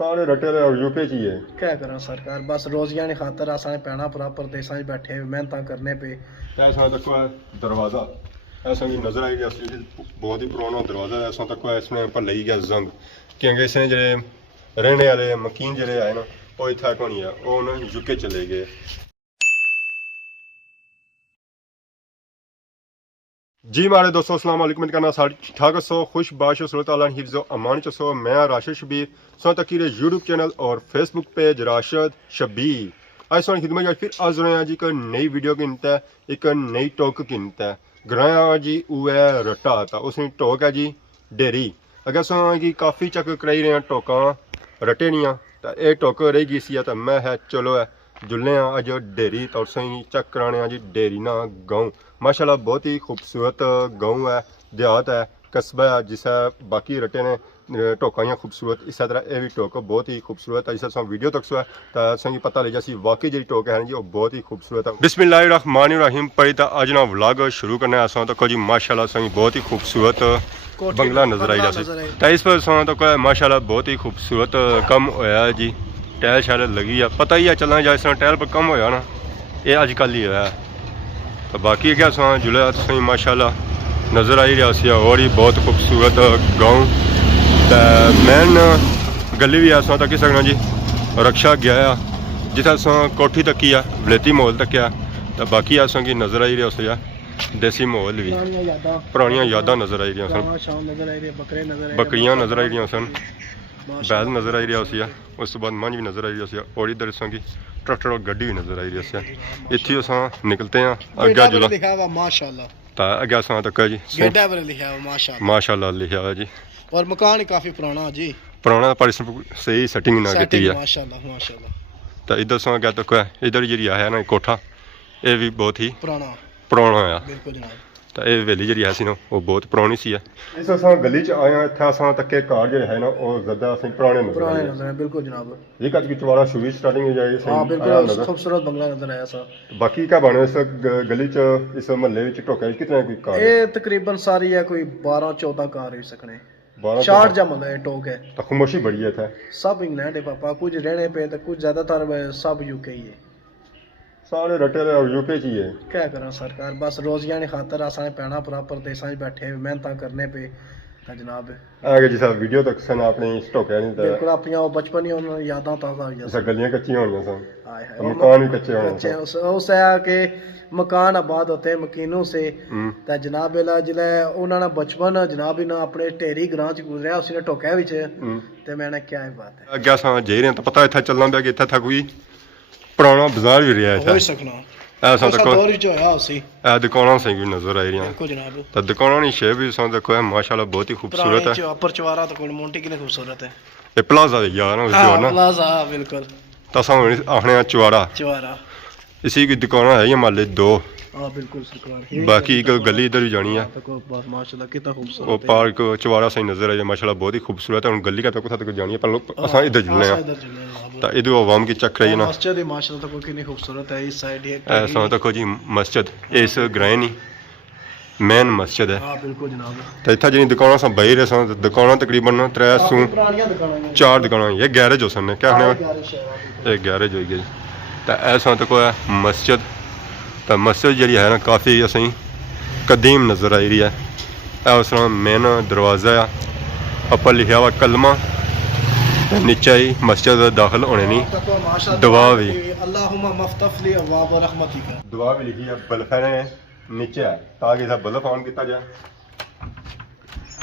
सारे रटे और यूके च ही है। क्या करा सरकार बस रोजियां की खातर असां पैना पूरा परदेसां च बैठे मेहनत करने पे। ऐसा तक है दरवाज़ा ऐसा भी नज़र आई गया, बहुत ही पुराना दरवाज़ा है। ऐसा तक है इसमें भले ही गया जंग क्योंकि इसने जो रहने वाले मकीन जो आए ना वो इतना को नहीं है, वो यूके चले गए। जी मारे दोस्तों अस्सलाम वालेकुम करना सारी ठीक ठाक सो खुश बाश सूरत हिफ्ज़ अमान चसो। मैं राशिद शबीर सो तकीर यूट्यूब चैनल और फेसबुक पेज राशिद शबीर। आज सोनी खिदमत आज फिर आज रहे हैं जी एक नई वीडियो की इंत है, एक नई टोक की इंत है। ग्राया जी वो है रट्टा था, उसकी टोक है जी डेहरी। अगर सो कि काफ़ी चक कराई रहे हैं टोका रटे नहीं तो ये टोक रही गई सी तो मैं है चलो है जुलने अज डेहरी तो सही चेक कराने जी डेहरी ना गाँव माशाल्लाह बहुत ही खूबसूरत गाँव है, देहात है, कस्बा है जिसे बाकी रटे ने टोका खूबसूरत इस तरह यह भी टोक बहुत ही खूबसूरत है। जिस वीडियो तक सो है तो सही पता लग जाए वाकई जी टोक है जी वो बहुत ही खूबसूरत है। बिस्मिल्लाहिर्रहमानिर्रहीम पढ़ी तो अज ना व्लॉग शुरू करने आसा तो जी माशाल्लाह सही बहुत ही खूबसूरत बंगला नजर आई जैसे तो इस पर सो तो माशाल्लाह बहुत ही खूबसूरत कम होया है जी। टैल शैल लगी है, पता ही है चलना जिस तरह टैल पर कम होया ना ये अजकल ही होया तो बाकी क्या सो जुले सही माशाल्लाह नज़र आई रहा सी और ही बहुत खूबसूरत गाँव। तो मैन गली भी ऐसा तक सकना जी रक्षा गया जिथे सो कोठी तकी है वलेती माहौल तक है तो बाकी ऐसा की नज़र आई रहा सी देसी माहौल भी पुरानियां यादां नज़र आई रही सन, बकरियां नज़र आई रही सन, बैल नज़र आई रहा सी, उस बाद मंझ भी नज़र आई रहा सी और इधर संगी ट्रैक्टर और गड्डी भी नज़र आई रही सी। इत्थे अस निकलते हैं अग्गे जुला तो अग्गे अस तक जी माशाल्लाह लिखा हुआ जी और मकान ही काफी पुराना जी, पुराना पर इसमें सही सेटिंग ना की है माशाल्लाह माशाल्लाह। तो इधर सो अग्गे तक है इधर जी है ना कोठा ये भी बहुत ही पुराना है बिल्कुल जनाब। तो ये हवेली जी है सी ना वो बहुत पुरानी सी है। इस अस गली च आए इतना अस तक कार जो है ना वो ज़्यादा अस पुराने नजर है बिल्कुल जनाब। एक अज की चवाड़ा शुरू स्टार्टिंग हो जाए हां बिल्कुल खूबसूरत बंगला नजर आया सा। बाकी क्या बने इस गली च इस महल्ले में टोके कितने कोई कार ये तकरीबन सारी है कोई 12-14 कार हो सकने 60 जा मतलब टोक है तो खामोशी बड़ी है था सब इंग्लैंड है पापा, कुछ रहने पे तो कुछ ज्यादातर सब यूके ही है, सारे रटे और यूके च ही है। क्या करा सरकार बस रोजियां की खातर असां पैना पूरा परदेसां च बैठे मेहनत करने पे जनाब। आगे जिस वीडियो तक सन अपनी टोके नहीं तो बिल्कुल अपनी वो बचपन ही यादां ताजा हो जैसे गलियां कच्ची होनी सन, हाय मकान भी कच्चे होने उस है कि मकान आबाद होते हैं मकीनों से तो जनाब जिले उन्होंने बचपन जनाब ना अपने ढेरी ग्रां च गुजरिया उसी ने टोके विच ते मैंने क्या बात है अगे अस जे रहे तो पता इतना चलना पिया कि इतना था कोई पुराना बाजार भी रहा है ऐसा तक दुकाना से भी नजर आई रही तो दुकाना नहीं शे भी सन देखो है माशाल्लाह बहुत ही खूबसूरत है। ऊपर चवारा तो कोई मोंटी कितनी खूबसूरत है ये प्लाजा यार ना उस ना प्लाजा बिल्कुल तो आखने चवारा चवारा इसी की दुकाना है ये माले दो बिल्कुल सरकार बाकी एक गली इधर भी जानी है माशाल्लाह कितना खूबसूरत वो पार्क चवारा सही नजर आई माशाल्लाह बहुत ही खूबसूरत है। गली का तो कुछ तक जानी है पर अस इधर जुलने तो इधर आवाम की चक रही है ना मस्जिद ही माशाल्लाह तक कितनी खूबसूरत है इस साइड ये ऐसा देखो जी मस्जिद इस ग्रां नहीं मेन मस्जिद है। हां बिल्कुल जनाब। तो इतना जी दुकाना सा बही रहे सन दुकाना तकरीबन 4 दुकाना ये गैरेज हो सन क्या ये गैरेज हो गई तो ऐसा तक है मस्जिद तो मस्जिद जी है ना काफ़ी असें कदीम नज़र आई रही है। उस मेन दरवाज़ा आ उपर लिखा हुआ कलमा नीचे ही मस्जिद दाखिल होने नहीं दुआ भी दुआ भी लिखी है बल्ब ने नीचे है ताकि इसे बल्ब ऑन किया जाए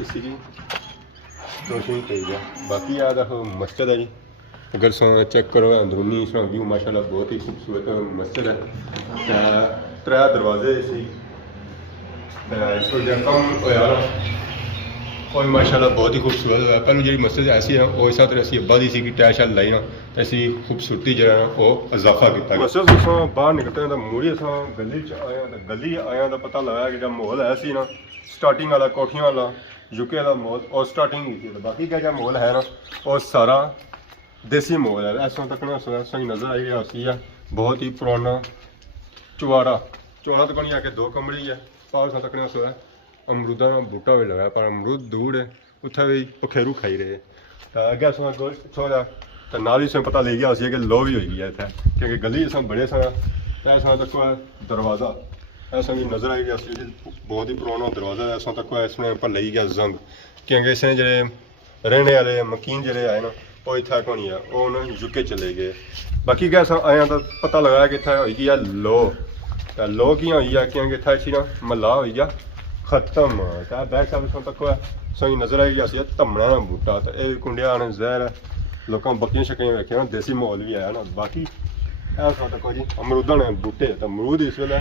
इसी की रोशनी तेज है। बाकी याद देखो मस्जिद है जी अगर चेक करो अंदरूनी इसका व्यू माशाल्लाह बहुत ही खूबसूरत मस्जिद है। 3 दरवाजे और माशाल्लाह बहुत ही खूबसूरत है। पहले जी मस्जिद ऐसी है वो इस तरह असी बदी सी टै शैल लाई ना तो ऐसी खूबसूरती जो है वो इजाफा किया। मस्जिद बाहर निकलते हैं तो मूड़ी अस गली आया तो गली आया तो पता लगा कि जब माहौल है ना स्टार्टिंग वाला कोठियां वाला यूके वाला माहौल और स्टार्टिंग हुई थी तो बाकी क्या माहौल है ना वो सारा देसी माहौल है। ऐसा तक ना सही नज़र आई रहा है बहुत ही पुराना चवाड़ा तो नहीं आके 2 कमरे ही है पास तक अमरूदा का बूटा भी लगाया पर अमरूद दूर है उत्थे भी पखेरू खाई रहे तो अगे अस इतों तो नाल ही पता लग गया कि लो भी हुई है इतने, क्योंकि गली अस बड़े सन ऐसा तक दरवाज़ा ऐसा भी नज़र आई गया, बहुत ही पुराना दरवाज़ा ऐसा तक इसने पर लगी गया जंग, क्योंकि इसने जो रहने वाले मकीन जोड़े आए ना वो इतना को नहीं है, वो उन्होंने यूके चले गए। बाकी क्या आया तो पता लगा कि इतना हुई है लो, तो लो कियां हुई है क्योंकि इतना इसी ना महला हुई है खत्म। तो बैक साइड इस तक सही नज़र आई गया धमना बूटा, तो यह कुंडिया ने जहर लोगों बकरियां शक्रियां वेखिया ना, देसी माहौल भी आया ना। बाकी ऐसा तक जी अमरूदा ने बूटे, तो अमरूद इस वेले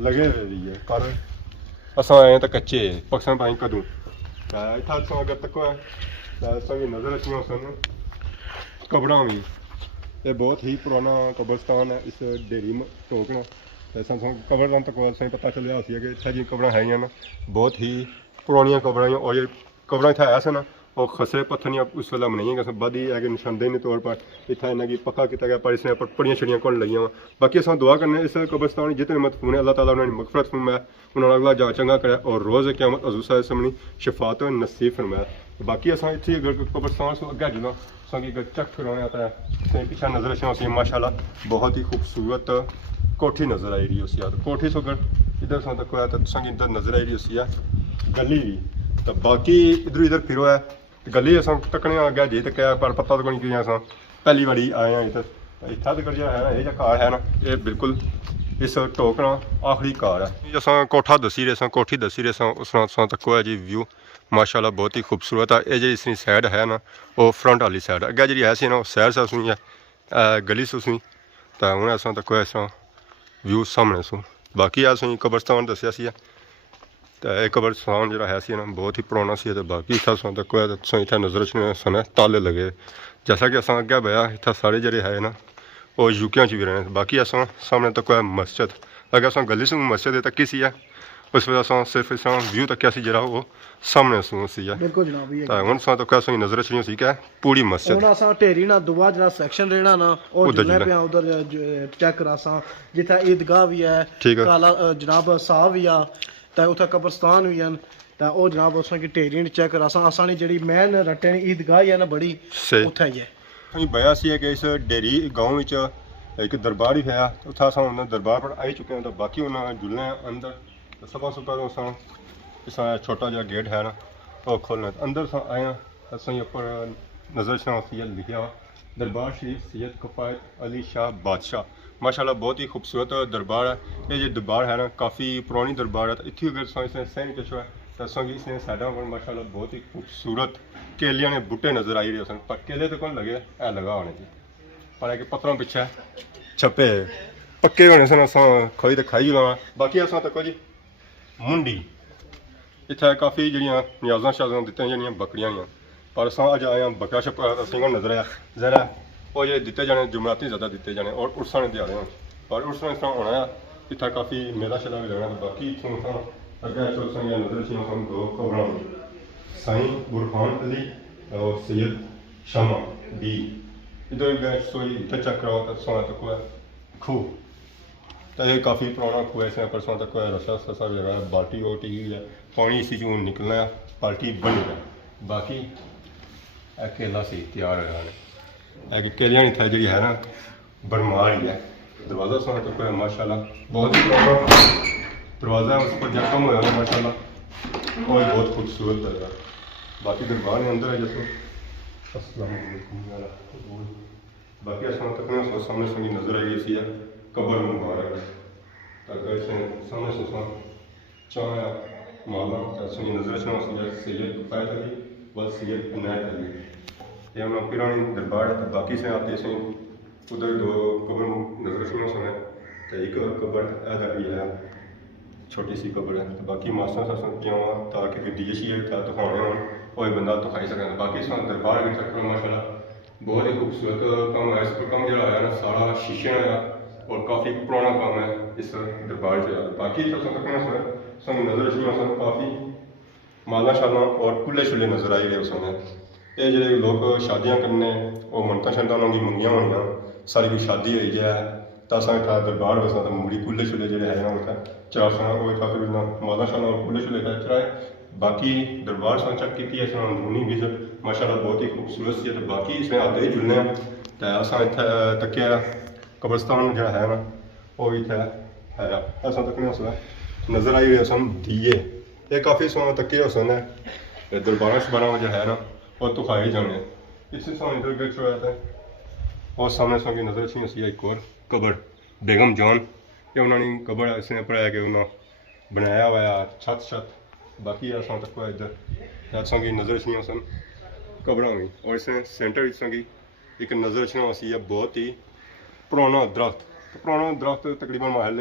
लगे हुए भी है, पर अस आए तो कच्चे पक्सन पाई कदू। इतना अगर तक सभी नज़र अच्छी सन कबरां भी, ये बहुत ही पुराना कब्रस्तान है इस डेहरी टोकना। तो कब्रस्तान तक सही पता चलिया कि इतना जी कबरां है ना, बहुत ही पुरानिया कबरां, और ये कबरां इतना है सन और खसरे पत्थर उस वेला बनाई गई बदी है कि निशानदेही के तौर पर इतना इन्हें पक्का किया गया, पर इसने पड़ियाँ छड़ियाँ घुन लगी वा। बाकी अस दुआ करने इस कब्रस्तान जितने महत्वपूर्ण है, अल्लाह ताला उन्होंने मगफरत फरमाया, उन्होंने अगला जा चंगा करे और रोज़ क़यामत हज़ूर सल्लल्लाहु अलैहि वसल्लम शफात नसीब फरमाया। बाकी अस इतने अगर कब्रस्तान से अगे जुना अगर चेक कराने आता है पिछा नज़र अच्छी माशाल्लाह बहुत ही खूबसूरत कोठी नज़र आई रही उसी, कोठी से अगर इधर से तक तो इधर नज़र आई रही उसी गली भी। तो बाकी इधर इधर फिरो है गली अस तकने अगे जे तक पर पता तो नहीं कि अस पहली बारी आए हैं इधर। इतना तक जो है ना ये घर है ना, ये बिल्कुल इस टोकना आखिरी घर है। अस कोठा दसी रहे कोठी दसी रहे उस तक है जी व्यू माशाल्लाह बहुत ही खूबसूरत है। ये जी साइड है ना वो फ्रंट वाली साइड अगे जी है ना सैर से सुनी है गली से सुनी, तो हूँ अस तक इस व्यू सामने सू। बाकी अस कब्रस्तान दसिया सी, तो यह कब्रस्तान जो है ना बहुत ही पुराना सी, तो बाकी इतना तक इतना नज़र सन ताले लगे, जैसा कि अस अगे बया इतना सारे जोड़े है ना वो यूकिया भी रहने। बाकी अस सामने तक मस्जिद अगर अस गली से मस्जिद तक सी है, उस वजह से सिर्फ इस व्यू तक जो वो सामने सूँ सी है। बिल्कुल जनाब ये हूँ तक असं नज़र अच्छी सी क्या पूरी मस्जिद ਹੁਣ ਅਸਾਂ ਢੇਰੀ ਨਾ ਦੁਆ ਜਿਹੜਾ ਸੈਕਸ਼ਨ ਰਹਿਣਾ ਨਾ ਉਹ उधर ਜਿੰਨੇ जिला। ਪਿਆ ਉਧਰ ਚੈੱਕ ਕਰਾ ਸਾਂ, ਜਿੱਥੇ ਈਦਗਾਹ ਵੀ ਹੈ, ठीक है ਕਾਲਾ ਜਨਾਬ ਸਾਹਿਬ ਵੀ ਆ, ਤੇ ਉੱਥੇ ਕਬਰਸਤਾਨ ਵੀ ਹਨ, ਤਾਂ ਉਹ ਜਨਾਬ ਉਸਾਂ ਕੀ ਢੇਰੀ ਨੂੰ ਚੈੱਕ ਕਰਾ ਸਾਂ। ਅਸਾਂ ਦੀ ਜਿਹੜੀ ਮੈਨ ਰੱਟੇ ਨੇ ਈਦਗਾਹ ਹੀ ਹੈ ਨਾ ਬੜੀ सही ਉੱਥੇ ਹੀ ਹੈ। ਅਸੀਂ ਬਇਆ ਸੀ ਕਿ ਇਸ ਡੇਰੀ गाँव ਵਿੱਚ ਇੱਕ ਦਰਬਾਰ ਹੀ ਹੈ, ਉੱਥੇ ਅਸਾਂ ਉਹਨਾਂ ਦਰਬਾਰ ਪਰ ਆਈ ਚੁੱਕੇ ਹਾਂ। ਤਾਂ ਬਾਕੀ ਉਹਨਾਂ ਜੁਲਨੇ ਅੰਦਰ ਸਭਾ ਸੁਪਰ ਅਸਾਂ इस छोटा जहा गेट है ना वो खोलना, अंदर से आए असा ऊपर नज़र से लिखा हुआ दरबार शरीफ सैयद कफ़ायत अली शाह बादशाह। माशाल्लाह बहुत ही खूबसूरत दरबार है। ये जो दरबार है ना काफ़ी पुरानी दरबार है, तो इतनी अगर इसने सही कुछ है तो असा कि इसने साइडा पर माशाल्लाह बहुत ही खूबसूरत केलिया ने बूटे नज़र आई रहे सन, पर केले तो कौन लगे है लगा होने जी, पर कि पत्थरों पिछे छपे पक्के होने सन असा खोई तो खाई लवा। बाकी असा तक जी मुंडी इतना काफ़ी जड़ियाँ न्याजा शाजा दित्तियां जानियां बकरियां ही, पर अस अज आए हैं बकरा छपा असें नज़र आया जरा वो जो दिते जाने जुमराती ज़्यादा दिते जाने और उर्सा ने दिहाड़े होने, पर उर्सा इस तरह होना है इतना काफ़ी मेला शला भी लगना। बाकी इतों अगर नज़र अच्छी दो खबर साईं बुरहान अली और सैयद शामा डी इधर सोई इतना चेक कराओ तो सोना तक है खूह, तो ये काफ़ी पुराना खूह है। इस परसों तक रसा ससा भी लगा बाल्टी वोटी है पानी इसी चूँ निकलना है बाल्टी बनी है। बाकी केला से तैयार है केलिया नहीं था जी है ना बरमार ही है। दरवाज़ा सोना तक है माशाल्लाह बहुत ही पुराना दरवाज़ा है, उस पर जब कम होया माशाल्लाह वो भी बहुत खूबसूरत है। बाकी दरबार के अंदर है जैसो अस्सलाम वालेकुम। बाकी असमान तक सामने संगी नज़र आई इसी है कबर मुबारक, अगर सामने से चाया माला संगी नज़र अच्छी सैयद कफ़ायत अली व सैयद इनायत अली, ये हम पुरानी दरबार है। तो बाकी से आते से उधर दो कबर नज़र अच्छी सुने, तो एक कबर ऐसा भी है छोटी सी कबर है। तो बाकी मास्टर से क्यों ताकि डिश ही दिखाने हो कोई बंदा तो खाई सकता। बाकी इस दरबार भी चक्कर माशाल्लाह बहुत ही खूबसूरत काम है। इस पर काम जो है ना सारा शीशे है और काफ़ी पुराना काम है इस दरबार से। बाकी सानू नज़र अच्छी काफ़ी माला शाला और कुल्ले शुल्ले नज़र आई रहे उसमें। ये जो लोग शादियाँ करने और मनता शनता उन्होंने मंगिया होनिया सारी कोई शादी हुई है तो अस दरबार वैसा तो मुड़ी कुल्ले शुल्ले जो है ना उतना चरा सना वो फिर माला शाला और कुल्ले शुल्ले चराए। बाकी दरबार सन चेक की अस अंदरूनी विजिट माशाल्लाह बहुत ही खूबसूरत सी तो बाकी इसमें आते ही जुलने तो अस इतना तकिया कब्रस्तान जो है ना वो भी इतना है अस तकने उस नज़र आई हुई सन दिए ये काफ़ी सोना तकिया सन है दरबार शबारा जो है ना वो तो खाए जाने इससे सन इधर गेट हो जाता है और सामने सन की नज़र अच्छी सी एक और कबर बेगम जान ये उन्होंने कबर इसने पढ़ाया कि उन्होंने बनाया हुआ छत बाकी असां तक इधर असां की नज़र अच्छी सन कबर भी और इसने सेंटर की एक नज़र अच्छी सी है बहुत ही पुराना दरख्त तकरीबन महल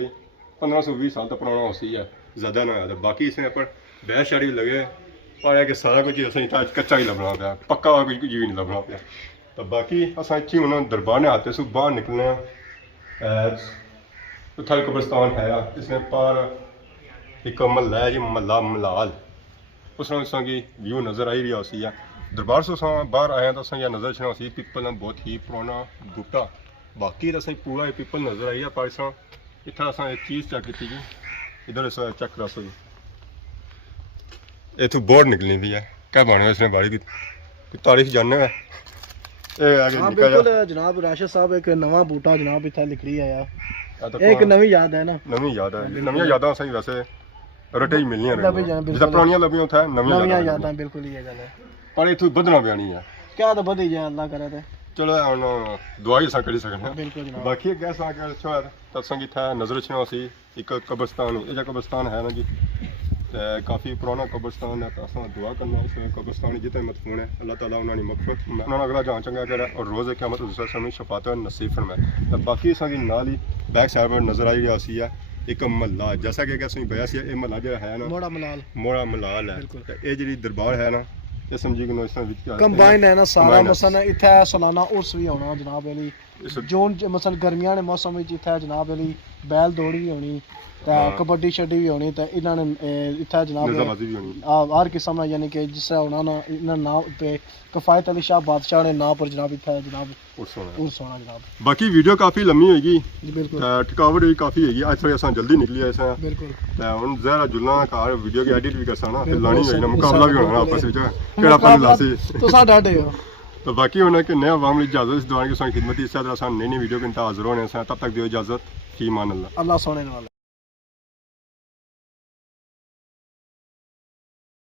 1520 साल तक पुराना हो सी है ज़्यादा ना है बाकी इसने पर बह शारी लगे पाया कि सारा कुछ असं कच्चा ही लभना पाया पक्का कुछ भी नहीं लभना पाया तो बाकी अस इतनी उन्होंने दरबार ने आते सो बाहर निकलने उत्थे कब्रस्तान है इसमें पर एक महला है जी महला मलाल उस की व्यू नज़र आई रही सी है दरबार से बाहर आया तो असं नज़र छना सी पीपल का बहुत ही पुराना बूटा बाकी तो असं पूरा पीपल नज़र आई है पर इतना अस एक चीज़ चेक की जी इधर इस चेक कर सो इतों बोर्ड निकलनी भी है क्या बने इसने बाड़ी की तारीख जानने है बिल्कुल जनाब राशिद साहब एक नवा बूटा जनाब इतना लिख रही है एक नवी याद है ना नवी याद है नवी यादां सही वैसे रटे ही मिलनियां जिस पुरानियां लभियां उत्थे नवीं यादां बिल्कुल ये गल है पर इत्थों बधना पिया नहीं है क्या तो बधी जाए अल्लाह करे ते चलो हुण दुआई असां करी सकने बिल्कुल जनाब बाकी अग्गें असां के तत्सों की इत्थे नज़र छना सी एक कब्रस्तान ये जो कब्रस्तान है ना जी तो काफ़ी पुराना कब्रस्तान है तो असां दुआ करना उस कब्रस्तान जितने मदफून है अल्लाह ताला उन्होंने मगफरत उन्होंने अगला जान चंगा करे और रोज़ क़यामत उस समय शफात नसीब फरमाए तो बाकी असां की नाल ही बैक साइड पर नज़र आई रही सी है एक महला जैसा कि असं बया सी ये महला जो है ना मोड़ा मलाल है ये जी दरबार है ना ये समझी कि कंबाइन है ना सारा मसन इत्थे सालाना उर्स भी होना जनाब अली जोन मसल गर्मियां ने मौसम विच इत्थे जनाब अली बैल दौड़ी भी होनी ते कबड्डी शड्डी भी होनी ते इन्होंने इत्थे जनाब हर किस्म यानी कि जिस होना ना इन्होंने नाम पे कफायत अली शाह बादशाह ने नाम पर जनाब इत्थे जनाब उर्स होना जनाब बाकी वीडियो काफ़ी लम्मी होगी बिल्कुल थकावट भी काफ़ी होगी आज थोड़ी असां जल्दी निकली है बिल्कुल हुण ज़रा जुलना घर वीडियो की एडिट भी करसा ना फिर लानी होगी ना मुकाबला भी होना आपस में केड़ा अपन लासी तो साडा डे हो तो बाकी होना कि नया अवाम इजाज़त इस दौरान की खिदमत इस तरह नई वीडियो के इंतजार हाजिर होने तब तक दियो इजाज़त फी मान अल्लाह अल्लाह सोने वाला